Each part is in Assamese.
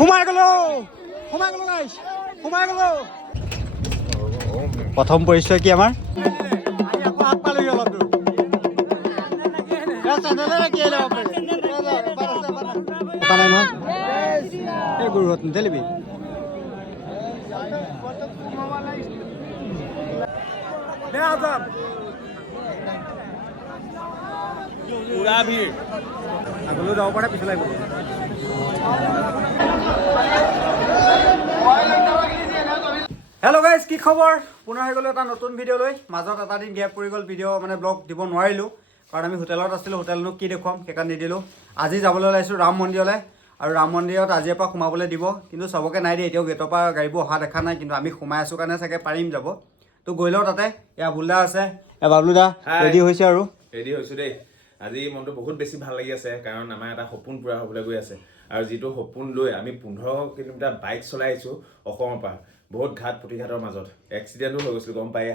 সোমাই গ'লো গাইছ সোমাই গ'লো প্ৰথম পৰিচয় কি আমাৰ আকৌ হাত পালোহি অলপ দূৰ এই গৰুহঁত নিঠেলিবি পুৰা ভিৰ আগলৈ যাব পাৰে পিছলৈ গ'ল হেল্ল' গাইজ কি খবৰ পুনৰ হৈ গ'লো এটা নতুন ভিডিঅ' লৈ মাজত এটা দিন গেপ পৰি গ'ল ভিডিঅ' মানে ব্লগ দিব নোৱাৰিলোঁ কাৰণ আমি হোটেলত আছিলোঁ হোটেলনো কি দেখুৱাম সেইকাৰণে নিদিলোঁ আজি যাবলৈ ওলাইছোঁ ৰাম মন্দিৰলৈ আৰু ৰাম মন্দিৰত আজিৰ পৰা সোমাবলৈ দিব কিন্তু চবকে নাই দিয়ে এতিয়াও গেটৰ পৰা গাড়ীবোৰ অহা দেখা নাই কিন্তু আমি সোমাই আছোঁ কাৰণে চাগে পাৰিম যাব তো গৈ লওঁ তাতে এয়া বুলদা আছে এয়া বাবলুদা ৰেডি হৈছে আৰু ৰেডি হৈছোঁ দেই আজি মনটো বহুত বেছি ভাল লাগি আছে কাৰণ আমাৰ এটা সপোন পূৰা হ'বলৈ গৈ আছে আৰু যিটো সপোন লৈ আমি 15 কিলোমিটাৰ বাইক চলাই আহিছোঁ অসমৰ পৰা বহুত ঘাট প্ৰতিঘাটৰ মাজত এক্সিডেণ্টো হৈ গৈছিল গম পাই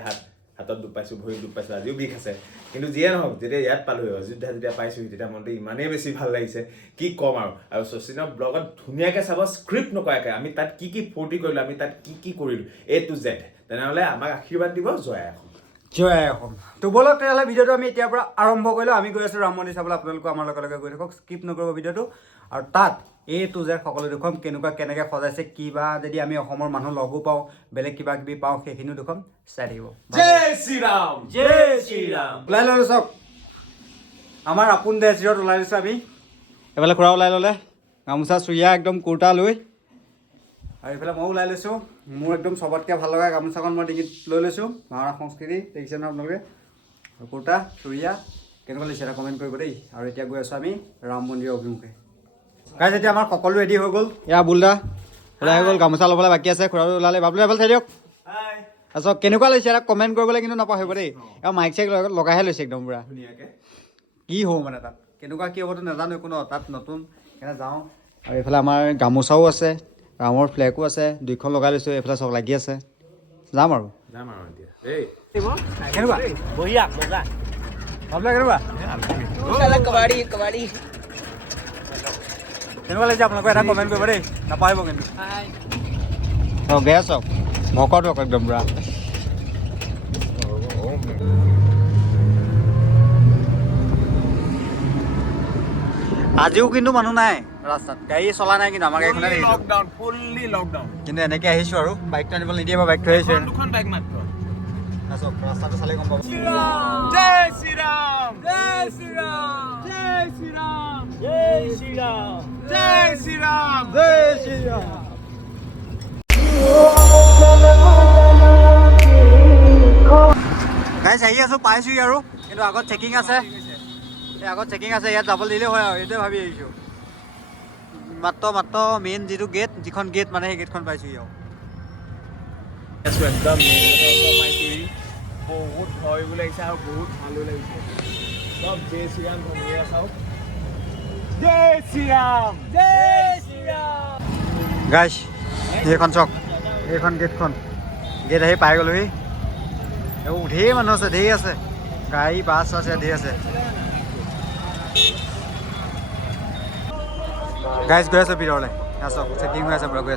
হাতত দুখ পাইছোঁ ভৰিত দুখ পাইছোঁ আজিও বিষ আছে কিন্তু যিয়ে নহওক যেতিয়া ইয়াত পালোঁ অযোধ্যা যেতিয়া পাইছোঁহি তেতিয়া মনটো ইমানেই বেছি ভাল লাগিছে কি ক'ম আৰু শচীনৰ ব্লগত ধুনীয়াকৈ চাব স্ক্ৰিপ্ট নকৰাকৈ আমি তাত কি কি ফূৰ্তি কৰিলোঁ আমি তাত কি কৰিলোঁ A to Z তেনেহ'লে আমাক আশীৰ্বাদ দিব জয় অসম তো বলক তেতিয়াহ'লে ভিডিঅ'টো আমি এতিয়াৰ পৰা আৰম্ভ কৰিলোঁ আমি গৈ আছোঁ ৰাম মন্দিৰ চাবলৈ আপোনালোকো আমাৰ লগে লগে গৈ থাকক স্কিপ নকৰিব ভিডিঅ'টো আৰু তাত A to Z সকলো দেখুৱাম কেনেকৈ সজাইছে কিবা যদি আমি অসমৰ মানুহ লগো পাওঁ বেলেগ কিবা কিবি পাওঁ সেইখিনিও দেখুৱাম চাই থাকিব জয় শ্ৰীৰাম ওলাই ল'লোঁ চাওক আমাৰ আপোন দেশত ওলাই লৈছোঁ আমি এইফালে খুৰা ওলাই ল'লে গামোচা চুৰিয়া একদম কুৰ্তা লৈ আৰু এইফালে ময়ো ওলাই লৈছোঁ মোৰ একদম চবতকৈ ভাল লগা গামোচাখন মই ডিঙিত লৈ লৈছোঁ ভাওনা সংস্কৃতি দেখিছে নহয় আপোনালোকে কুৰ্তা চুৰিয়া কেনেকুৱা লাগিছে এটা কমেণ্ট কৰিব দেই আৰু এতিয়া গৈ আছোঁ আমি ৰাম মন্দিৰৰ অভিমুখে গাইজ এতিয়া আমাৰ সকলো ৰেডি হৈ গ'ল এয়া বুলদা ওলাই হৈ গ'ল গামোচা ল'বলৈ বাকী আছে খুৰা ওলালে বাবলু এফালে চাই দিয়ক তাৰপিছত কেনেকুৱা লৈছে এটা কমেণ্ট কৰিবলৈ কিন্তু নাপাহৰিব দেই আৰু মাইক চাইক লগাইহে লৈছে একদম পূৰা কি হ'ব মানে তাত কেনেকুৱা কি হ'বতো নাজানো একো ন তাত নতুন সেইকাৰণে যাওঁ আৰু এইফালে আমাৰ গামোচাও আছে ৰামৰ ফ্লেগো আছে দুইখন লগাই লৈছোঁ এইফালে চব লাগি আছে যাম আৰু কেনেকুৱা বঢ়িয়া মজা ভাবলা কেনেকুৱা কেনেকুৱা লাগিছে আপোনালোকে এটা কমেণ্ট কৰিব দেই নাপাহৰিব কিন্তু অঁ গেছ হওক ভকত হওক একদম পূৰা আজিও কিন্তু মানুহ নাই ৰাস্তাত গাড়ী চলা নাই কিন্তু আমাৰ গাড়ীখনে কিন্তু এনেকৈ আহিছোঁ আৰু বাইকটো আনিবলৈ নিদিয়ে বা বাইক থৈ আহিছোঁ ৰাস্তাটো চালে গম পাব জয় শ্ৰীৰাম জয় শ্ৰীৰাম জয় শ্ৰীৰাম জয় শ্ৰীৰাম জয় শ্ৰীৰাম জয় শ্ৰীৰাম গাইজ আহি আছোঁ পাইছোঁহি আৰু কিন্তু আগত চেকিং আছে ইয়াত যাবলৈ দিলেই হয় আৰু এইটোৱে ভাবি আহিছোঁ মাত্ৰ মেইন যিটো গেট যিখন গেট মানে সেই গেটখন পাইছোঁহি আৰু একদম বহুত ভয় লাগিছে আৰু বহুত ভালো লাগিছে চব জয় শ্ৰীৰাম ধুনীয়া চাওক জয় শ্ৰীৰাম জয় শ্ৰীৰাম গাইজ এইখন চাওক এইখন গেট আহি পাই গ'লোহি এইবোৰ ঢেৰ মানুহ আছে ঢেৰ আছে গাড়ী বাছ আছে ঢেৰ আছে গাইজ গৈ আছোঁ ভিতৰলৈ চাওক চেকিং হৈ আছে পূৰা গৈ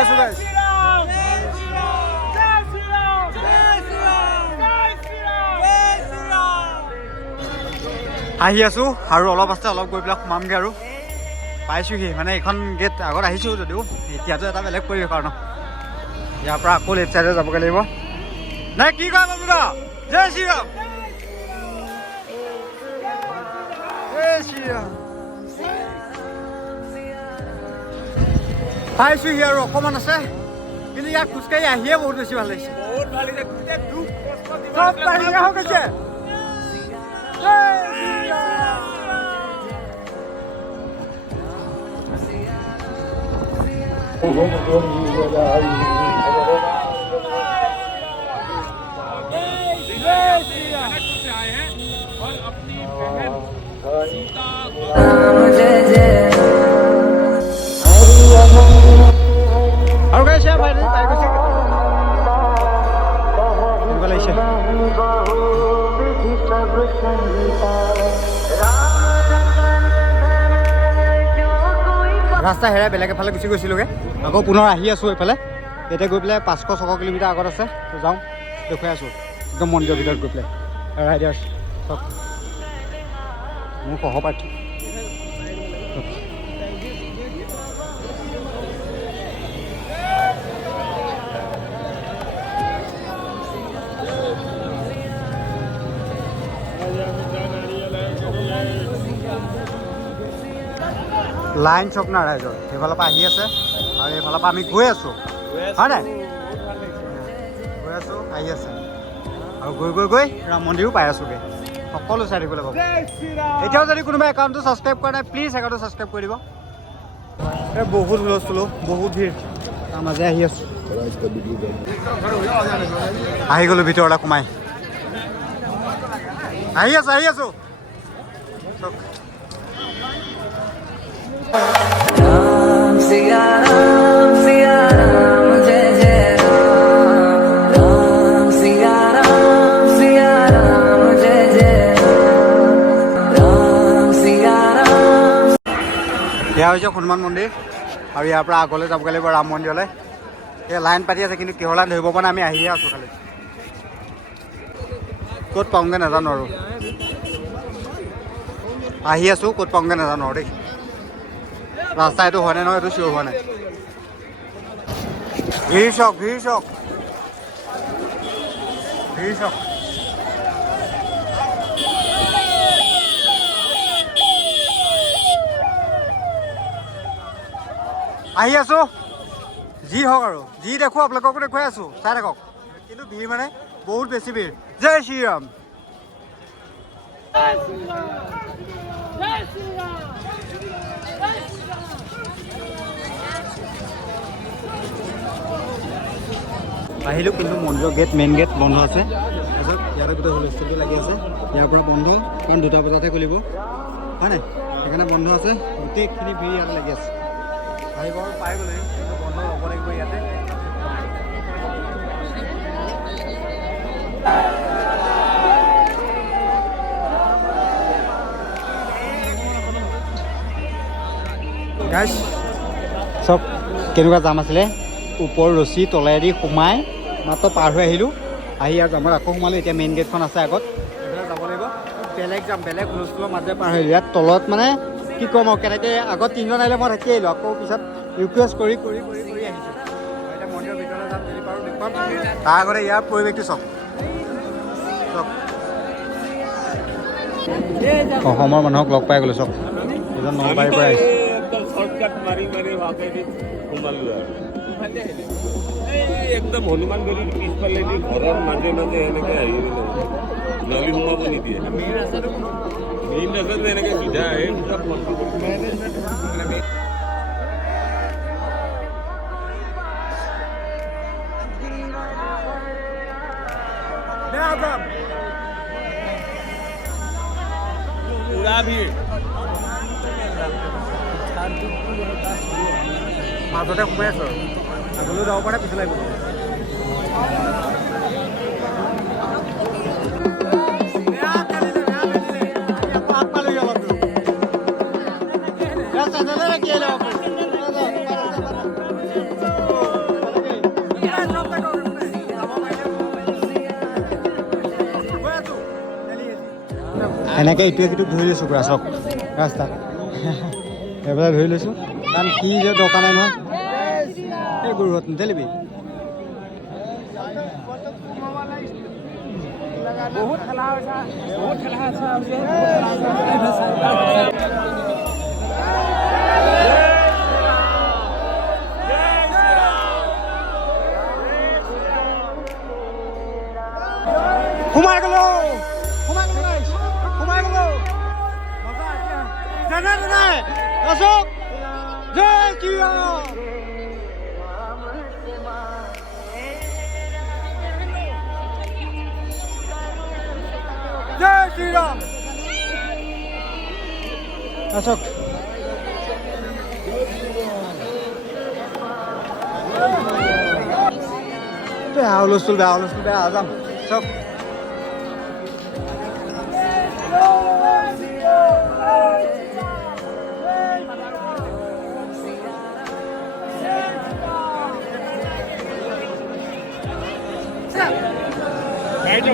আছোঁ গাইজ আহি আছোঁ আৰু অলপ আছে অলপ গৈ পেলাই সোমামগৈ আৰু পাইছোঁহি মানে এইখন গেট আগত আহিছোঁ যদিও এতিয়াতো এটা বেলেগ পৰিৱেশ আৰু ন ইয়াৰ পৰা আকৌ লেফ্ট চাইডে যাবগৈ লাগিব নাই কি কয় বাবুদা জয় শ্ৰীৰাম পাইছোঁহি আৰু অকণমান আছে কিন্তু ইয়াত খোজকাঢ়ি আহিয়ে বহুত বেছি ভাল লাগিছে চব বাহিৰা হৈ গৈছে আৰু গাইছে ভাই তাই গৈছে কেনেকুৱা লাগিছে ৰাস্তা হেৰাই বেলেগ এফালে গুচি গৈছিলোঁগৈ আকৌ পুনৰ আহি আছোঁ এইফালে এতিয়া গৈ পেলাই 500-600 কিলোমিটাৰ আগত আছে তো যাওঁ দেখুৱাই আছোঁ একদম মন্দিৰৰ ভিতৰত গৈ পেলাই ৰাইডাৰ্ছ চব মোৰ সহপাঠী লাইন চক না ৰাইজৰ সেইফালৰ পৰা আহি আছে আৰু এইফালৰ পৰা আমি গৈ আছোঁ হয় নাই গৈ আছোঁ আহি আছে আৰু গৈ ৰাম মন্দিৰো পাই আছোঁগৈ সকলো চাই থাকিবলৈ পাব এতিয়াও যদি কোনোবা একাউণ্টটো ছাবস্ক্ৰাইব কৰা নাই প্লিজ একাউণ্টটো ছাবস্ক্ৰাইব কৰি দিব এই বহুত হুলস্থুল বহুত ভিৰ তাৰ মাজে আহি আছোঁ আহি গ'লোঁ ভিতৰলৈ সোমাই আহি আছোঁ চক राम सिया राम जय जय राम राम सिया राम जय जय राम सिया राम এয়া হৈছে হনুমান মন্দিৰ আৰু ইয়াৰ পৰা আগলৈ যাবগৈ লাগিব ৰাম মন্দিৰলৈ এই লাইন পাতি আছে কিন্তু কিহৰ লাইন ধৰিব পৰা নাই আমি আহিয়ে আছোঁ খালি ক'ত পাওঁগৈ নাজানো আৰু আহি আছোঁ ক'ত পাওঁগৈ নাজানো আৰু দেই ৰাস্তা এইটো হোৱা নাই নহয় এইটো চিয়ৰ হোৱা নাই ভিৰ চক আহি আছোঁ যি হওক আৰু যি দেখোঁ আপোনালোককো দেখুৱাই আছোঁ চাই থাকক কিন্তু ভিৰ মানে বহুত বেছি ভিৰ জয় শ্ৰীৰাম আহিলোঁ কিন্তু মন্দিৰৰ মেইন গেট বন্ধ আছে তাৰপিছত ইয়াতে গোটেই হুলস্থুলটো লাগি আছে ইয়াৰ পৰা বন্ধ কাৰণ 2টা বজাতহে খুলিব হয় নাই সেইকাৰণে বন্ধ আছে গোটেইখিনি ভিৰ ইয়াতে লাগি আছে আহিব পাই গ'লে কিন্তু বন্ধ হ'ব লাগিব ইয়াতে চব কেনেকুৱা জাম আছিলে ওপৰ ৰছী তলেদি সোমাই মাত্ৰ পাৰ হৈ আহিলোঁ আহি ইয়াত আমাৰ আকৌ সোমালোঁ এতিয়া মেইন গেটখন আছে আগত যাব লাগিব বেলেগ হুলস্থুলৰ মাজে পাৰ হৈ ইয়াত তলত মানে কি ক'ম আৰু কেনেকৈ আগত 3জন আহিলে মই থাকি আহিলোঁ আকৌ পিছত ৰিকুৱেষ্ট কৰি আহিছোঁ এতিয়া মন্দিৰৰ ভিতৰলৈ যাম যদি পাৰোঁ দেখুৱাম তাৰ আগতে ইয়াৰ পৰিৱেশটো চাওক অসমৰ মানুহক লগ পাই গ'লোঁ চব এজন নলবাৰীৰ পৰা আহিছে একদম হনুমান গলিৰ পিছফালেদি ঘৰৰ মাজে এনেকে আহি নলী সোমাব নিদিয়ে মেইন ৰাস্তাটো এনেকে চিধা আহে পুৰা ভিৰ মাজতে সোমাই আছোঁ আৰু আগলৈও যাব পাৰে পিছলৈ এনেকৈ ইটোৱে সিটোক ধৰি লৈছোঁ পুৰা চব ৰাস্তাত এইফালে ধৰি লৈছোঁ কাৰণ কি যে দৰকাৰ নাই নহয় এই গৰুহঁত নেতেলিবি বহুত খেলা সোমাই গ'লো জয় শ্ৰীৰাম জয় শ্ৰীৰাম আচক বেয়া হুলস্থুল বেয়া যাম চব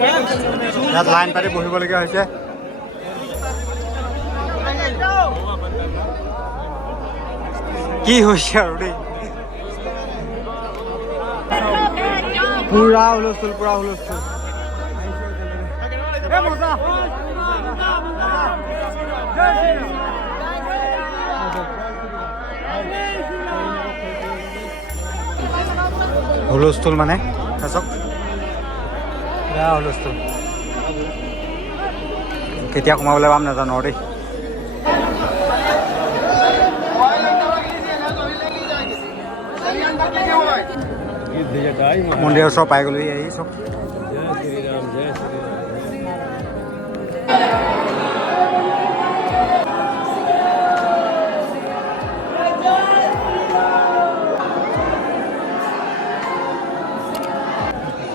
ইয়াত লাইন পাতি বহিবলগীয়া হৈছে। কি হৈছে আৰু দেই, পুৰা হুলস্থুল, পুৰা হুলস্থুল। হুলস্থুল মানে চাওক, বেয়া হুলস্থুল। কেতিয়া সোমাবলৈ পাম নাজানো আৰু দেই। মন্দিৰৰ ওচৰ পাই গ'লো, এই চব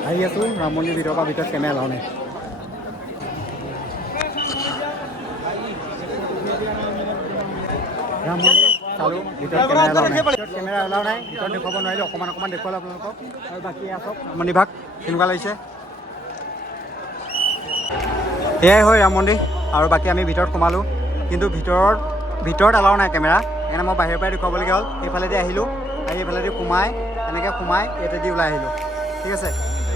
আহি আছো ৰাম মন্দিৰ ভিতৰৰ পৰা। ভিতৰত কেমেৰা লাও নাই। ৰাম মন্দিৰ চালোঁ, ভিতৰত কেমেৰা এলাও নাই। কেমেৰা এলাও নাই, ভিতৰত দেখুৱাব নোৱাৰিলোঁ। অকণমান দেখুৱালোঁ আপোনালোকক। আৰু বাকী আছক মন্দিৰ ভাগ কেনেকুৱা লাগিছে। এয়াই হয় ৰাম মন্দিৰ। আৰু বাকী আমি ভিতৰত সোমালোঁ, কিন্তু ভিতৰত এলাও নাই কেমেৰা, সেইকাৰণে মই বাহিৰৰ পৰাই দেখুৱাবলগীয়া হ'ল। সেইফালেদি আহিলোঁ, আহি এইফালেদি এনেকৈ সোমাই ইয়াতেদি ওলাই আহিলোঁ। ঠিক আছে,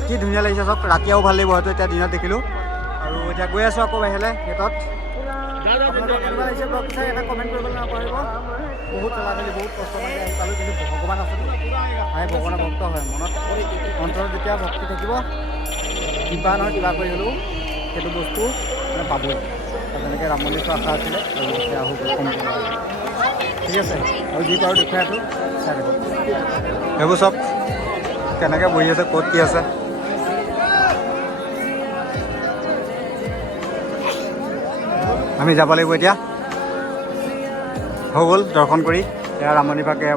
কি ধুনীয়া লাগিছে চব। ৰাতি আৰু ভাল লাগিব হয়তো, এতিয়া দিনত দেখিলোঁ। আৰু এতিয়া গৈ আছোঁ আকৌ বাহিৰলৈ গেটত। আপোনালোকক কেনেকুৱা লাগিছে ব্লগটো চাই এটা কমেণ্ট কৰিবলৈ নাপাহৰিব। বহুত চলাচলি, বহুত কষ্ট কৰি আহি পালোঁ, কিন্তু ভগৱান আছে। ভাই ভগৱানৰ ভক্ত হয়, মনত অন্তৰত যেতিয়া ভক্তি থাকিব, কিবা নহয় কিবা কৰি হ'লেও সেইটো বস্তু মানে পাবই। তেনেকৈ ৰাম মন্দিৰ চোৱা আশা আছিলে, আৰু সেয়া হৈ গ'ল সম্পূৰ্ণ। ঠিক আছে, আৰু যি পাৰোঁ দেখুৱাই আছোঁ, চাই থাকক। সেইবোৰ চব কেনেকৈ বহি আছে, ক'ত কি আছে। আমি যাব লাগিব এতিয়া। হৈ গ'ল দৰ্শন কৰি, এয়া ৰাম মন্দিৰ ভাগে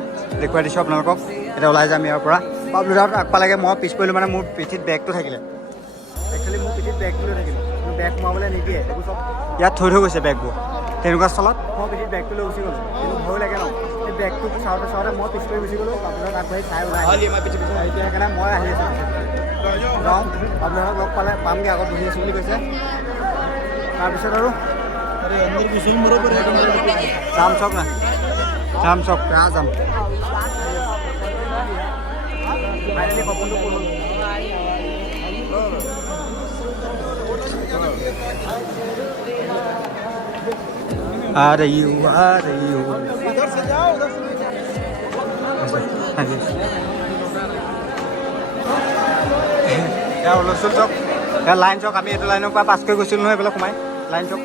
দেখুৱাই দিছোঁ আপোনালোকক। এতিয়া ওলাই যাম ইয়াৰ পৰা। বাবলুদাহঁত আগপালাগে, মই পিছ পৰিলোঁ মানে মোৰ পিঠিত বেগটো থাকিলে। একচুৱেলি মোৰ পিঠিত বেগটো লৈ থাকিলোঁ, মোৰ বেগ সোমাবলৈ নিদিয়ে। এইবোৰ চব ইয়াত থৈ গৈছে বেগবোৰ। তেনেকুৱা স্থলত মই পিঠিত বেগটো লৈ গুচি গ'লোঁ, কিন্তু ভয় লাগে ন। সেই বেগটো চাওঁতে মই পিছ পৰি গুচি গ'লোঁ। বাবলুদাহঁত আগবাঢ়ি চাই ওলাই এতিয়া, সেইকাৰণে মই আহি আছোঁ যাওঁ। বাবলুদাহঁতক লগ পামগৈ, আগত বহি আছোঁ বুলি কৈছে। তাৰপিছত আৰু যাম চক না, যাম চক ৰা যাম। ফাইনেলি সপোনটো পূৰ হ'ল। Are you? হুলস্থুল চক, লাইন চক। আমি এইটো লাইনৰ পৰা পাছ কৰি গৈছিলোঁ নহয়, এইফালে সোমাই লাইন চক।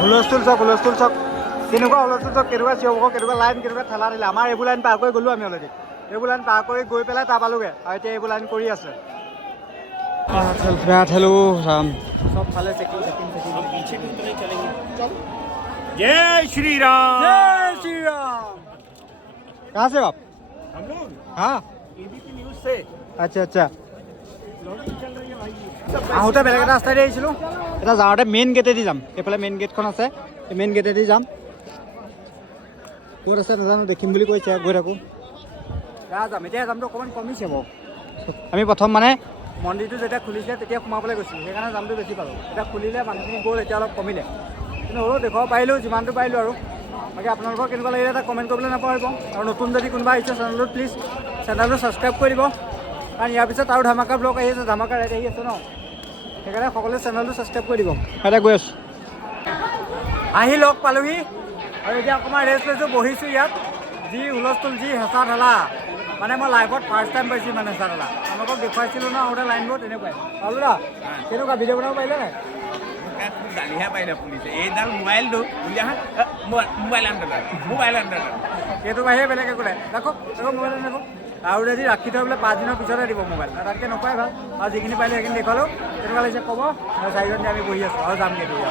হুলস্থুল চক, হুলস্থুল চক। কেনেকুৱা হুলস্থুল চক, কেনেকুৱা চিঞৰ, কেনেকুৱা লাইন, কেনেকুৱা ঠেলা দিলে। আমাৰ এইবোৰ লাইন পাৰ কৰি গ'লোঁ আমি অলৰেডি। এইবোৰ লাইন পাৰ কৰি গৈ পেলাই তাৰ পালোগৈ, আৰু এতিয়া এইবোৰ লাইন কৰি আছে। ঠেলো চব ফালে চেকিং। जय श्री राम। जय श्री राम। कहाँ से आप? हम लोग हाँ, एबीपी न्यूज से। আচ্ছা। আহোঁতে বেলেগ এটা ৰাস্তাইদি আহিছিলোঁ, এতিয়া যাওঁতে মেইন গেটেদি যাম। এইফালে মেইন গেটখন আছে, এই মেইন গেটেদি যাম। ক'ত আছে নাজানো, দেখিম বুলি কৈছে, গৈ থাকোঁ। যাম এতিয়া, যামটো অকণমান কমিছে বাৰু। আমি প্ৰথম মানে মন্দিৰটো যেতিয়া খুলিছিলে তেতিয়া সোমাবলৈ গৈছিলোঁ, সেইকাৰণে যামটো বেছি পালোঁ। এতিয়া খুলিলে মানুহখিনি গ'ল, এতিয়া অলপ কমিলে, কিন্তু হ'লেও দেখুৱাব পাৰিলোঁ যিমানটো পাৰিলোঁ। আৰু বাকী আপোনালোকৰ কেনেকুৱা লাগিলে এটা কমেণ্ট কৰিবলৈ নাপাহৰিব। আৰু নতুন যদি কোনোবা আহিছে চেনেলটোত, প্লিজ চেনেলটো ছাবস্ক্ৰাইব কৰি দিব, কাৰণ ইয়াৰ পিছত আৰু ধামাকা ব্লগ আহি আছে, ধামাকা ৰাইড আহি আছে ন। সেইকাৰণে সকলোৱে চেনেলটো ছাবস্ক্ৰাইব কৰি দিব। এতিয়া গৈ আছোঁ, আহি লগ পালোঁহি। আৰু এতিয়া অকণমান ৰেষ্ট লৈছোঁ, বহিছোঁ ইয়াত। যি হুলস্থুল, যি হেঁচা ঠেলা, মানে মই লাইভত ফাৰ্ষ্ট টাইম পাইছোঁ মানে হেঁচা ঠেলা। আপোনালোকক দেখুৱাইছিলোঁ ন আগতে লাইনবোৰ, তেনেকুৱাই। বাবলুদা কেনেকুৱা ভিডিঅ' বনাব পাৰিলে নাই? গালিহে পাৰিলে পুলিচে, এইডাল মোবাইলটো মোবাইল আনদাৰ সেইটো বাহিৰে বেলেগ একো নাই। দেখক মোবাইল দেখক। আৰু যদি ৰাখি থৈ বোলে 5 দিনৰ পিছতহে দিব মোবাইল, তাতকৈ নোপোৱাই ভাল। আৰু যিখিনি পাৰিলে সেইখিনি দেখুৱালোঁ। কেনেকুৱা লাগিছে ক'ব। আৰু চাৰিজন আমি বহি আছোঁ, আৰু যামগৈ এতিয়া।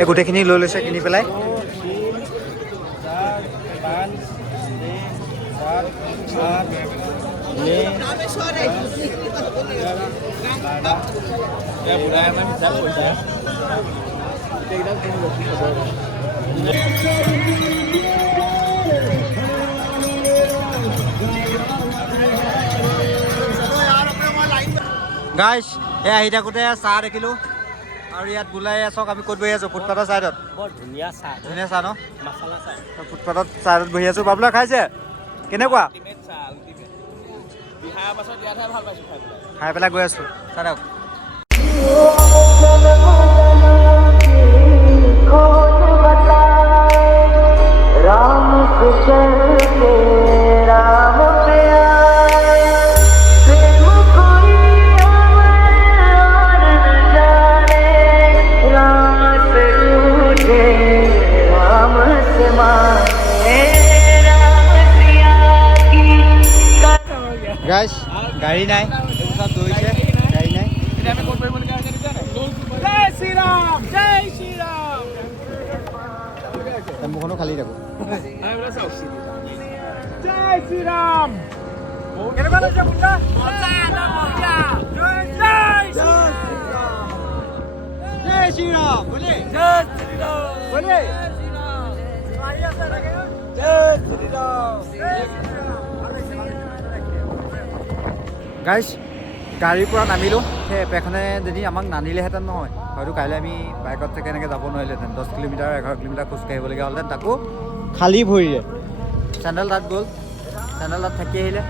এই গোটেইখিনি লৈ লৈছে, কিনি পেলাই। গাইছ এই আহি থাকোঁতে চাহ দেখিলোঁ আৰু ইয়াত গোলাই আছক আমি ক'ত বহি আছোঁ ফুটপাথৰ ছাইডত বৰ ধুনীয়া চাহ ধুনীয়া চাহ ন মছলা চাহ ফুটপাথত ছাইডত বহি আছোঁ বাবুলা খাইছে কেনেকুৱা খাই পেলাই গৈ আছোঁ চাহ দিয়ক राम से चल के राम पे आए प्रेम कोई और न जाने राम से रूठे राम से माने राम सिया की গাইছ গাড়ী নাই এইবোৰ চব দৌৰিছে গাড়ী নাই মুখনো খালি থাকোঁ কেনেকুৱা লাগিছে পুত্ৰা জয় শ্ৰীৰাম বলে জয় শ্ৰীৰাম বলে আহি আছে তাকে জয় শ্ৰীৰাম গাইছ গাড়ীৰ পৰা নামিলোঁ সেই এপেখনে যদি আমাক নানিলেহেঁতেন নহয় হয়তো কাইলৈ আমি বাইকত চাগে এনেকৈ যাব নোৱাৰিলেহেঁতেন 10 কিলোমিটাৰ 11 কিলোমিটাৰ খোজকাঢ়িবলগীয়া হ'লহেঁতেন তাকো খালী ভৰিৰে চেণ্ডেল তাত গ'ল চেণ্ডেল তাত থাকি আহিলে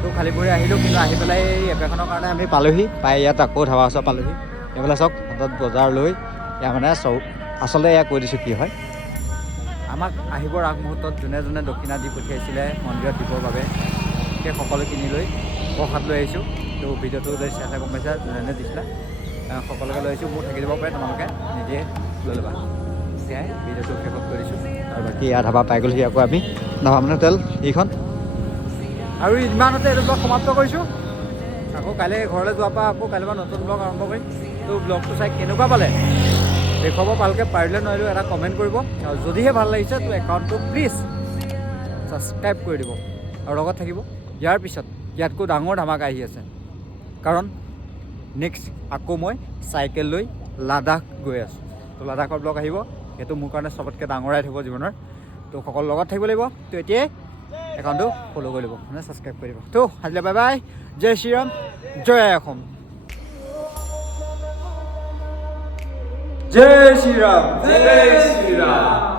তো খালী ভৰি আহিলোঁ কিন্তু আহি পেলাই এই এপেখনৰ কাৰণে আমি পালোহি পাই ইয়াত আকৌ ধাবা ওচৰ পালোহি এইফালে চাওক হাতত বজাৰ লৈ ইয়াৰ মানে আচলতে এয়া কৈ দিছোঁ কি হয় আমাক আহিবৰ আগমুহূৰ্তত যোনে যোনে দক্ষিণা দি পঠিয়াইছিলে মন্দিৰত দিবৰ বাবে সেই সকলো কিনি লৈ প্ৰসাদ লৈ আহিছোঁ তো ভিডিঅ'টো লৈ চাই গম পাইছা যোনে দিছিলে সকলোকে লৈ আহিছোঁ মোৰ থাকি দিব পাৰে তোমালোকে নিজে লৈ ল'বা সেয়াই ভিডিঅ'টো শেষত কৰিছোঁ আৰু বাকী ইয়াত ধাবা পাই গ'লহি আকৌ আমি ধাবা মানে হোটেল এইখন আৰু ইমানতে এইটো ব্লগ সমাপ্ত কৰিছোঁ আকৌ কাইলৈ ঘৰলৈ যোৱাৰ পৰা আকৌ কাইলৈ পৰা নতুন ব্লগ আৰম্ভ কৰিম তো ব্লগটো চাই কেনেকুৱা পালে দেখুৱাব ভালকৈ পাৰিলে নোৱাৰিলেও এটা কমেণ্ট কৰিব আৰু যদিহে ভাল লাগিছে তো একাউণ্টটো প্লিজ ছাবস্ক্ৰাইব কৰি দিব আৰু লগত থাকিব ইয়াৰ পিছত ইয়াতকৈ ডাঙৰ ধামাকা আহি আছে কাৰণ নেক্সট আকৌ মই চাইকেল লৈ লাডাখ গৈ আছোঁ তো লাডাখৰ ব্লগ আহিব সেইটো মোৰ কাৰণে চবতকৈ ডাঙৰ ৰাইড হ'ব জীৱনৰ তো সকলো লগত থাকিব লাগিব তো এতিয়াই একাউণ্টটো ফ'ল' কৰি ল'ব মানে ছাবস্ক্ৰাইব কৰি দিব তো আজিলৈ বাই বাই জয় শ্ৰীৰাম জয় অসম জয় শ্ৰীৰাম জয় শ্ৰীৰাম